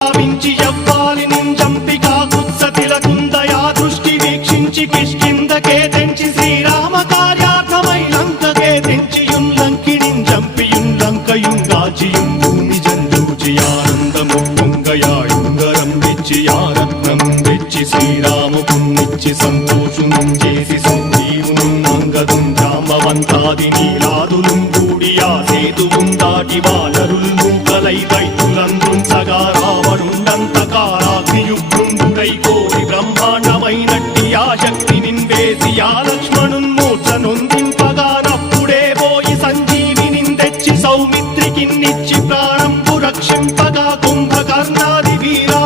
భావించి యవ్వాలిని చంపిగా కుత్సతిలకుందయా దృష్టి వీక్షించి కిష్కిందకే తెంచి శ్రీరామ కార్యార్థమై లంకకే తెంచియుం లంకిణిం చంపియుం లంకయుం రాజియుం భూమి జంజూచి ఆనందము పొంగయాయుంగరం తెచ్చి ఆరత్నం తెచ్చి శ్రీరాముకున్నిచ్చి సంతోషునం చేసి సంజీవును అంగదుం జాంబవంతాది నీలాదులుం కూడి ఆ సేతువుం దాటి వానరుల్ మూకలై దైతులందుంచగా రావణుండంతకారాగ్నియుగ్రుండుడై కోటి బ్రహ్మాండమైనట్టి ఆ శక్తి నిన్వేసి ఆ లక్ష్మణున్మూర్ఛ నొందింపగానప్పుడే పోయి సంజీవినిన్ తెచ్చి సౌమిత్రికిన్నిచ్చి ప్రాణంబు రక్షింపగా కుంభకర్ణాది వీరా